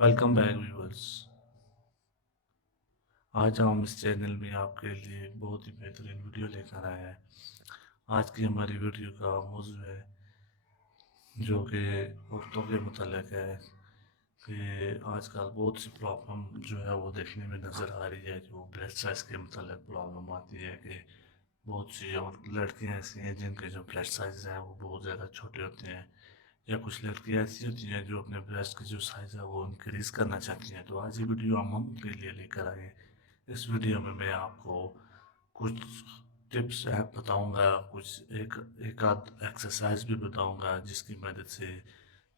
Welcome back viewers. आज हम इस चैनल में आपके लिए बहुत ही बेहतरीन वीडियो लेकर आए हैं। आज की हमारी वीडियो का मौजू है जो कि औरतों के मुतालिक है कि आजकल बहुत सी प्रॉब्लम जो है वो देखने में नज़र आ रही है। जो ब्रेस्ट साइज के मुतालिक प्रॉब्लम आती है कि बहुत सी और लड़कियां ऐसी हैं जिनके जो ब्रेस्ट साइज हैं वो बहुत ज़्यादा छोटे होते हैं, या कुछ लड़कियां ऐसी होती हैं जो अपने ब्रेस्ट की जो साइज़ है वो इंक्रीज़ करना चाहती हैं। तो आज ये वीडियो हम उनके लिए लेकर आए हैं। इस वीडियो में मैं आपको कुछ टिप्स ऐप बताऊंगा, कुछ एक आध एक्सरसाइज भी बताऊंगा जिसकी मदद से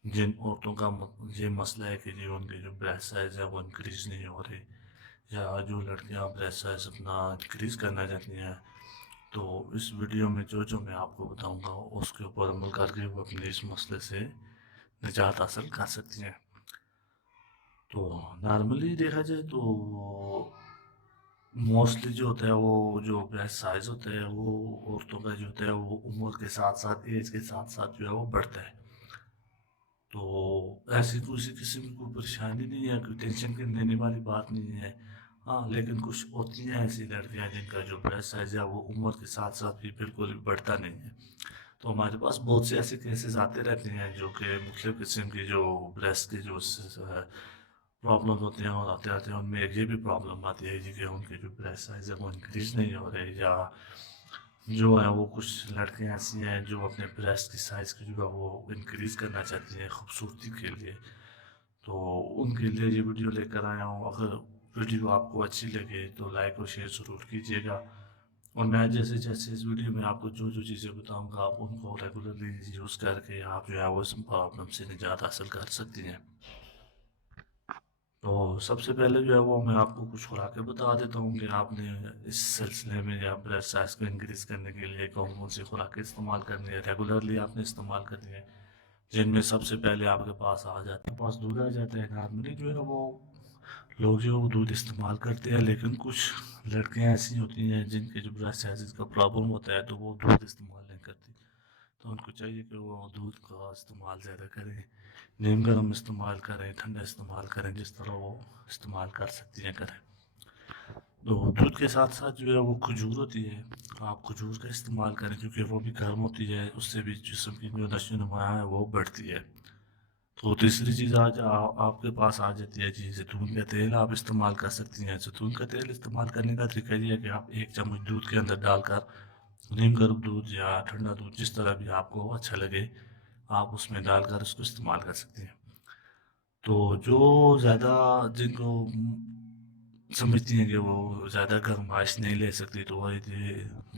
जिन औरतों का ये मसला है कि जो उनके जो ब्रेस्ट साइज है वो इंक्रीज नहीं हो रहे, या जो लड़कियां ब्रेस्ट साइज अपना इंक्रीज करना चाहती हैं, तो इस वीडियो में जो जो मैं आपको बताऊंगा उसके ऊपर अमल करके वो अपने इस मसले से निजात हासिल कर सकती हैं। तो नॉर्मली देखा जाए तो मोस्टली जो होता है वो जो ब्रेस्ट साइज होता है वो औरतों का जो होता है वो उम्र के साथ साथ, एज के साथ साथ जो है वो बढ़ता है। तो ऐसी किसी किस्म की कोई परेशानी नहीं है, कोई टेंशन देने वाली बात नहीं है। हाँ, लेकिन कुछ होती हैं ऐसी लड़कियां जिनका जो ब्रेस्ट साइज है वो उम्र के साथ साथ भी बिल्कुल भी बढ़ता नहीं है। तो हमारे पास बहुत से ऐसे केसेस आते रहते हैं जो कि मुख्तलिफ किस्म की जो ब्रेस्ट की जो प्रॉब्लम होती हैं और आते आते हैं उनमें एक ये भी प्रॉब्लम आती है जी कि उनके जो ब्रेस्ट साइज है वो इंक्रीज नहीं हो रहे, या जो है वो कुछ लड़कियां ऐसी हैं जो अपने ब्रेस्ट की साइज की जो है वो इंक्रीज करना चाहती हैं खूबसूरती के लिए। तो उनके लिए ये वीडियो लेकर आया हूँ। अगर वीडियो आपको अच्छी लगे तो लाइक और शेयर ज़रूर कीजिएगा, और मैं जैसे जैसे इस वीडियो में आपको जो जो चीज़ें बताऊंगा आप उनको रेगुलरली यूज़ करके आप जो है वो इस प्रॉब्लम से निजात हासिल कर सकती हैं। तो सबसे पहले जो है वो मैं आपको कुछ खुराकें बता देता हूँ कि आपने इस सिलसिले में या ब्रेस्ट साइज को इंक्रीज करने के लिए कौन कौन सी खुराकें इस्तेमाल करनी है, रेगुलरली आपने इस्तेमाल करनी है। जिनमें सबसे पहले आपके पास आ जाता है, पास दूध आ जाता है। नॉर्मली जो है वो लोग जो है वो दूध इस्तेमाल करते हैं, लेकिन कुछ लड़कियां ऐसी होती हैं जिनके जो ब्रेस्ट साइज का प्रॉब्लम होता है तो वो दूध इस्तेमाल नहीं करती। तो उनको चाहिए कि वो दूध का इस्तेमाल ज़्यादा करें, नीम गर्म इस्तेमाल करें, ठंडा इस्तेमाल करें, जिस तरह वो इस्तेमाल कर सकती हैं करें। तो दूध के साथ साथ जो है वो खजूर होती है, तो आप खजूर का इस्तेमाल करें क्योंकि वो भी गर्म होती है, उससे भी जिस्म की जो नशो नुमा है वो बढ़ती है। तो तीसरी चीज़ आज आपके पास आ जाती है जी, जैतून का तेल आप इस्तेमाल कर सकती हैं। जैतून का तेल इस्तेमाल करने का तरीका ये है कि आप एक चम्मच दूध के अंदर डालकर नीम गर्म दूध या ठंडा दूध जिस तरह भी आपको अच्छा लगे आप उसमें डालकर उसको इस्तेमाल कर सकते हैं। तो जो ज़्यादा जिनको समझती हैं कि वो ज़्यादा गर्माइश नहीं ले सकती तो वही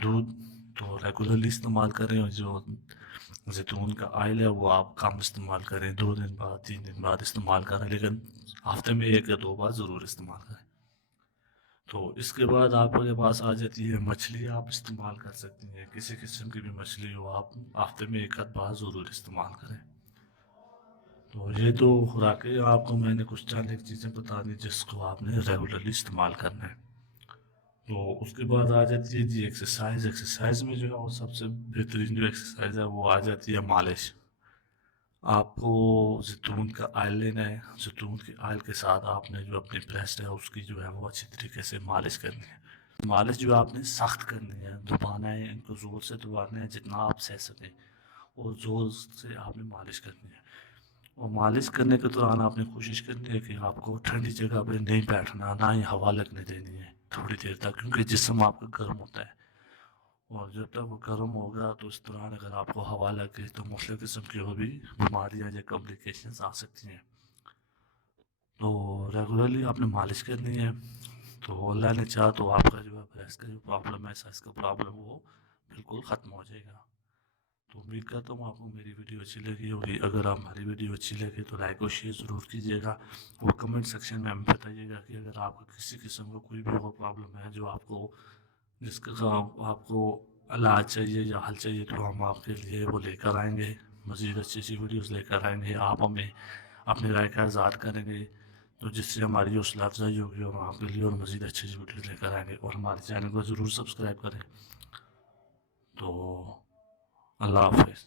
दूध तो रेगुलरली इस्तेमाल करें, और जो जैतून का ऑयल है वो आप कम इस्तेमाल करें, 2 दिन बाद 3 दिन बाद इस्तेमाल करें, लेकिन हफ्ते में 1 या 2 बार ज़रूर इस्तेमाल करें। तो इसके बाद आपके पास आ जाती है मछली, आप इस्तेमाल कर सकती हैं किसी किस्म की भी मछली हो, आप हफ्ते में 1 आध बार ज़रूर इस्तेमाल करें। तो ये तो खुराकें आपको मैंने कुछ चंद एक चीज़ें बता दी जिसको आपने रेगुलरली इस्तेमाल करना है। तो उसके बाद आ जाती है जी एक्सरसाइज। एक्सरसाइज में जो है वो सबसे बेहतरीन जो एक्सरसाइज है वो आ जाती है मालिश। आपको जैतून का ऑयल लेना है, जैतून के ऑयल के साथ आपने जो अपनी ब्रेस्ट है उसकी जो है वो अच्छी तरीके से मालिश करनी है। मालिश जो आपने सख्त करनी है, दबाना है, इनको ज़ोर से दबाना है जितना आप सह सकें, और ज़ोर से आपने मालिश करनी है। और मालिश करने के दौरान आपने कोशिश करनी है कि आपको ठंडी जगह पे नहीं बैठना, ना ही हवा लगने देनी है थोड़ी देर तक, क्योंकि जिस्म आपका गर्म होता है, और जब तक वो गर्म होगा तो इस दौरान अगर आपको हवा लग गई तो मुख्तलिफ किस्म की और भी बीमारियाँ या कॉम्प्लिकेशंस आ सकती हैं। तो रेगुलरली आपने मालिश करनी है। तो अल्लाह ने चाहा तो आपका जो है ब्रेस्ट का जो प्रॉब्लम है, साइज का प्रॉब्लम, वो बिल्कुल ख़त्म हो जाएगा। तो उम्मीद करता हूँ आपको मेरी वीडियो अच्छी लगी होगी। अगर आप हमारी वीडियो अच्छी लगे तो लाइक और शेयर ज़रूर कीजिएगा, और कमेंट सेक्शन में हमें बताइएगा कि अगर आपको किसी किस्म का कोई भी और प्रॉब्लम है जो आपको जिसका आपको इलाज चाहिए या हल चाहिए, तो हम आपके लिए वो लेकर आएंगे। मज़ीद अच्छी अच्छी वीडियोस लेकर आएंगे, आप हमें अपनी राय का इज़हार करेंगे तो जिससे हमारी हौसला अफजाई होगी और आपके लिए और मज़ीद अच्छी अच्छी वीडियोस लेकर आएंगे। और हमारे चैनल को ज़रूर सब्सक्राइब करें। तो अल्लाह हाफिज़।